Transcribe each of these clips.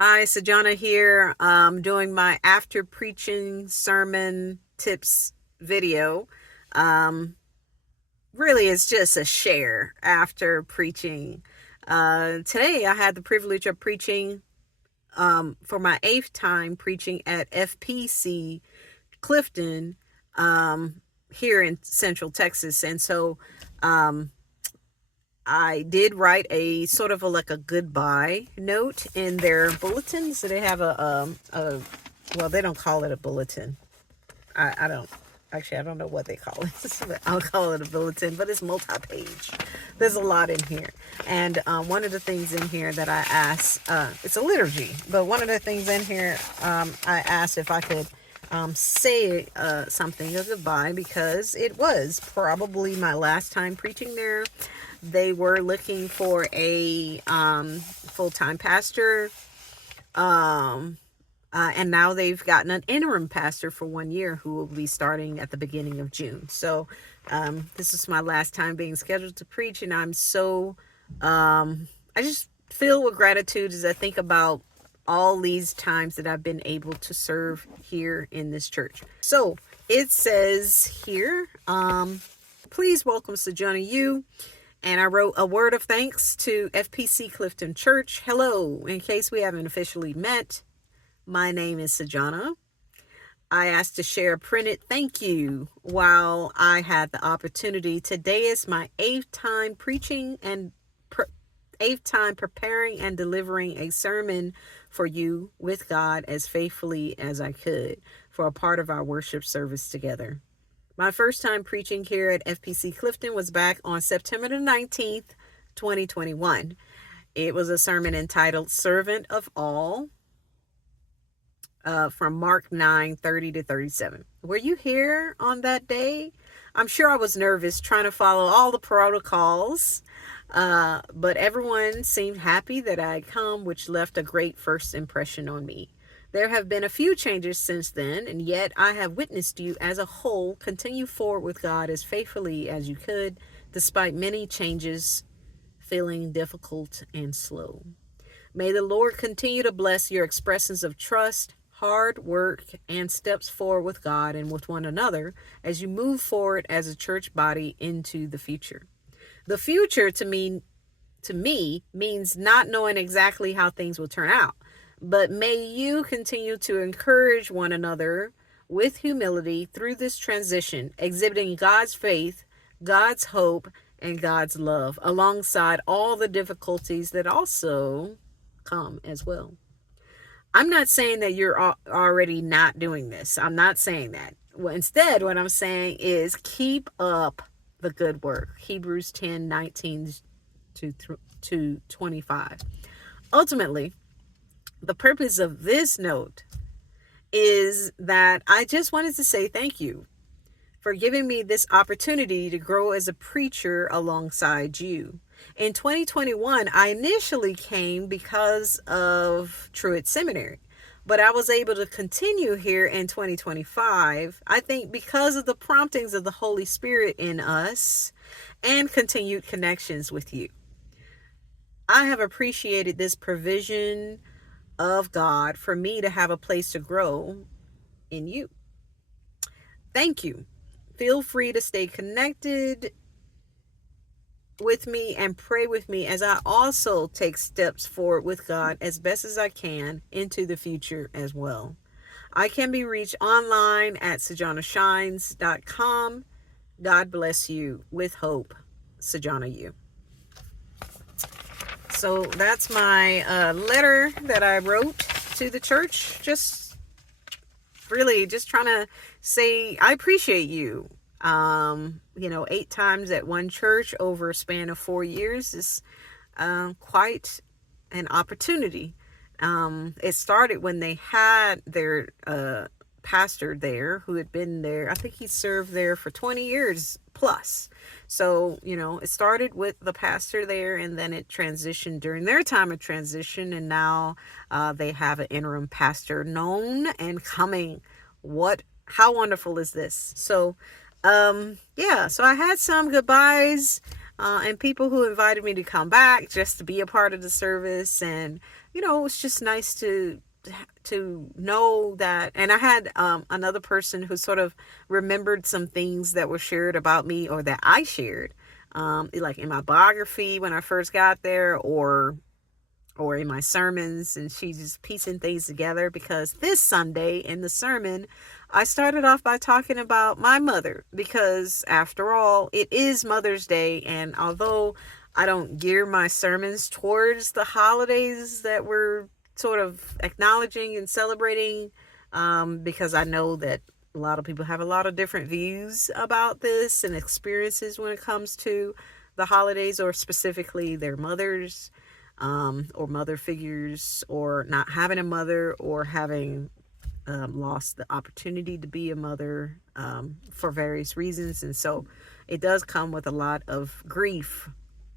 Hi, Sajana here. Doing my after preaching sermon tips video. Um, Really, it's just a share after preaching. Today, I had the privilege of preaching for my eighth time preaching at FPC Clifton here in Central Texas. And so um, I did write a sort of like a goodbye note in their bulletin. So they have a well, they don't call it a bulletin. I don't actually, I don't know what they call it. But I'll call it a bulletin, but it's multi-page. There's a lot in here, and one of the things in here that I asked, it's a liturgy, but one of the things in here, I asked if I could say something of goodbye because it was probably my last time preaching there. They were looking for a full-time pastor, and now they've gotten an interim pastor for 1 year who will be starting at the beginning of June. So this is my last time being scheduled to preach, and I'm so I just feel with gratitude as I think about all these times that I've been able to serve here in this church. So it says here, please welcome Sojourner you. And I wrote a word of thanks to FPC Clifton Church. Hello, in case we haven't officially met, my name is Sajana. I asked to share a printed thank you while I had the opportunity. Today is my eighth time preaching and eighth time preparing and delivering a sermon for you with God as faithfully as I could for a part of our worship service together. My first time preaching here at FPC Clifton was back on September the 19th, 2021. It was a sermon entitled Servant of All, from Mark 9:30 to 37. Were you here on that day? I'm sure I was nervous trying to follow all the protocols, but everyone seemed happy that I had come, which left a great first impression on me. There have been a few changes since then, and yet I have witnessed you as a whole continue forward with God as faithfully as you could, despite many changes feeling difficult and slow. May the Lord continue to bless your expressions of trust, hard work, and steps forward with God and with one another as you move forward as a church body into the future. The future to me means not knowing exactly how things will turn out. But may you continue to encourage one another with humility through this transition, exhibiting God's faith, God's hope, and God's love, alongside all the difficulties that also come as well. I'm not saying that you're already not doing this. I'm not saying that. Well, instead, what I'm saying is keep up the good work. Hebrews 10:19 to 25. Ultimately, the purpose of this note is that I just wanted to say thank you for giving me this opportunity to grow as a preacher alongside you. In 2021, I initially came because of Truett Seminary, but I was able to continue here in 2025, I think because of the promptings of the Holy Spirit in us and continued connections with you. I have appreciated this provision of God for me to have a place to grow in you. Thank you. Feel free to stay connected with me and pray with me as I also take steps forward with God as best as I can into the future as well. I can be reached online at sojanashines.com. God bless you. With hope, Sajana you. So that's my letter that I wrote to the church. Just trying to say I appreciate you. 8 times at one church over a span of 4 years is quite an opportunity. It started when they had their pastor there who had been there. I think he served there for 20 years plus. So, it started with the pastor there, and then it transitioned during their time of transition, and now they have an interim pastor known and coming. How wonderful is this? So, so I had some goodbyes. and people who invited me to come back just to be a part of the service. And it's just nice to know that. And I had another person who sort of remembered some things that were shared about me, or that I shared, like in my biography when I first got there, or in my sermons, and she's just piecing things together, because this Sunday in the sermon, I started off by talking about my mother, because after all, it is Mother's Day. And although I don't gear my sermons towards the holidays that we're sort of acknowledging and celebrating, because I know that a lot of people have a lot of different views about this and experiences when it comes to the holidays, or specifically their mothers, or mother figures, or not having a mother, or having lost the opportunity to be a mother, for various reasons. And so it does come with a lot of grief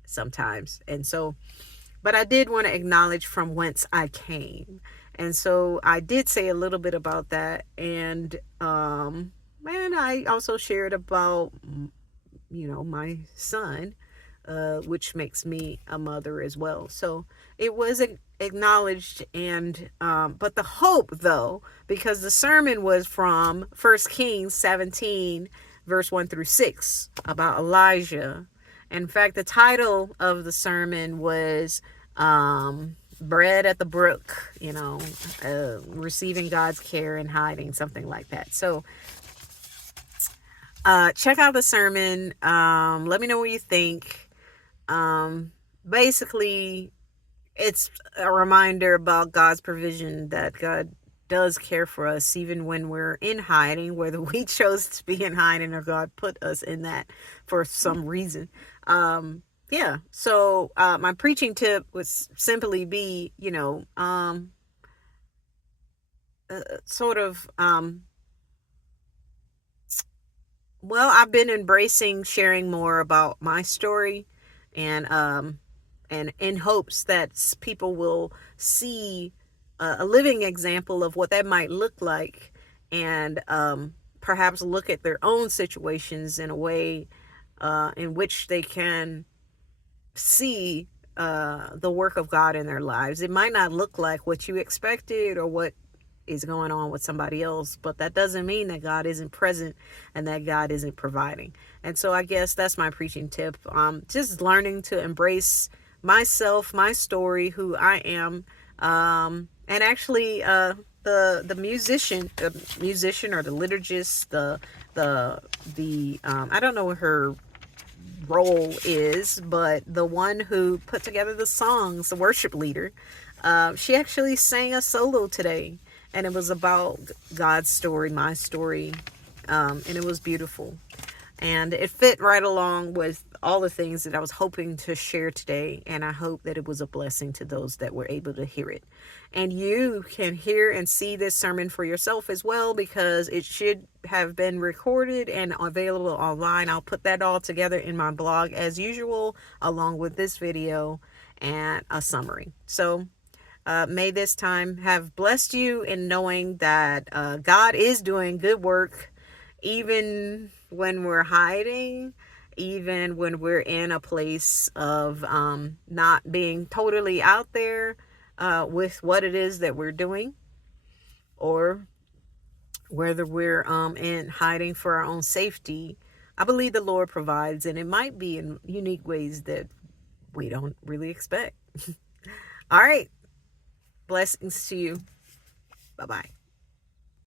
sometimes. And so, but I did want to acknowledge from whence I came. And so I did say a little bit about that. And I also shared about, my son, which makes me a mother as well. So it was acknowledged. And but the hope, though, because the sermon was from 1 Kings 17 verse 1 through 6 about Elijah. In fact, the title of the sermon was bread at the brook, receiving God's care and hiding, something like that. So check out the sermon. Let me know what you think. Basically, it's a reminder about God's provision, that God does care for us even when we're in hiding, whether we chose to be in hiding or God put us in that for some reason. So my preaching tip would simply be, I've been embracing sharing more about my story, and in hopes that people will see a living example of what that might look like, and perhaps look at their own situations in a way in which they can see the work of God in their lives. It might not look like what you expected or what is going on with somebody else, but that doesn't mean that God isn't present and that God isn't providing. And so I guess that's my preaching tip. Just learning to embrace myself, my story, who I am, and actually the musician or the liturgist, the I don't know what her role is, but the one who put together the songs, the worship leader, she actually sang a solo today, and it was about God's story, my story, and it was beautiful. And it fit right along with all the things that I was hoping to share today. And I hope that it was a blessing to those that were able to hear it. And you can hear and see this sermon for yourself as well, because it should have been recorded and available online. I'll put that all together in my blog as usual, along with this video and a summary. So may this time have blessed you in knowing that God is doing good work, even when we're hiding, even when we're in a place of not being totally out there with what it is that we're doing, or whether we're in hiding for our own safety. I believe the Lord provides, and it might be in unique ways that we don't really expect. All right. Blessings to you. Bye-bye.